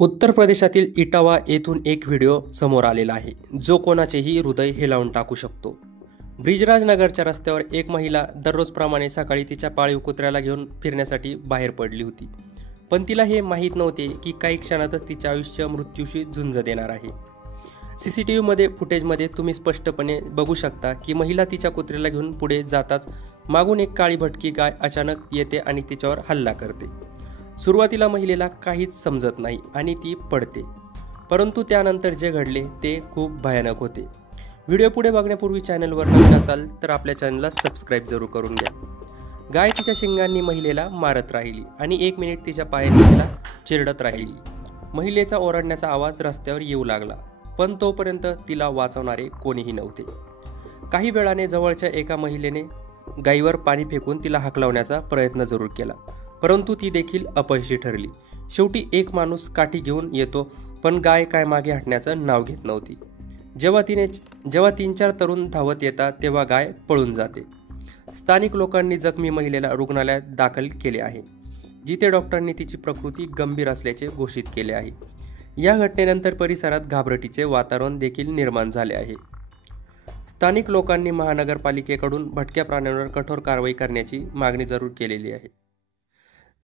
उत्तर प्रदेशातील इटावा येथून एक व्हिडिओ समोर आलेला आहे, जो कोणाचेही हृदय हेलावून टाकू शकतो. ब्रिजराजनगरच्या रस्त्यावर एक महिला दररोजप्रमाणे सकाळी तिच्या पाळीव कुत्र्याला घेऊन फिरण्यासाठी बाहेर पडली होती. पण तिला हे माहीत नव्हते की काही क्षणातच तिचे आयुष्य मृत्यूशी झुंज देणार आहे. सीसीटीव्हीमध्ये फुटेजमध्ये तुम्ही स्पष्टपणे बघू शकता की महिला तिच्या कुत्र्याला घेऊन पुढे जाताच मागून एक काळी भटकी गाय अचानक येते आणि तिच्यावर हल्ला करते. सुरुवातीला महिलेला काहीच समजत नाही आणि ती पडते, परंतु त्यानंतर जे घडले ते खूप भयानक होते. व्हिडिओ पुढे बघण्यापूर्वी चॅनलवर नवीन असाल तर आपल्या चॅनलला सबस्क्राईब जरूर करून घ्या. गाय तिच्या शिंगांनी महिलेला मारत राहिली आणि 1 मिनिट तिच्या पायाने तिला चिरडत राहिली. महिलेचा ओरडण्याचा आवाज रस्त्यावर येऊ लागला, पण तोपर्यंत तिला वाचवणारे कोणीही नव्हते. काही वेळाने जवळच्या एका महिलेने गायीवर पाणी फेकून तिला हाकलवण्याचा प्रयत्न जरूर केला, परंतु ती देखील अपयशी ठरली. शेवटी एक माणूस काठी घेऊन येतो, पण गाय काय मागे हटण्याचं नाव घेत नव्हती. जेव्हा 3-4 तरुण धावत येतात तेव्हा गाय पळून जाते. स्थानिक लोकांनी जखमी महिलेला रुग्णालयात दाखल केले आहे, जिथे डॉक्टरांनी तिची प्रकृती गंभीर असल्याचे घोषित केले आहे. या घटनेनंतर परिसरात घाबरटीचे वातावरण देखील निर्माण झाले आहे. स्थानिक लोकांनी महानगरपालिकेकडून भटक्या प्राण्यांवर कठोर कारवाई करण्याची मागणी जरूर केलेली आहे.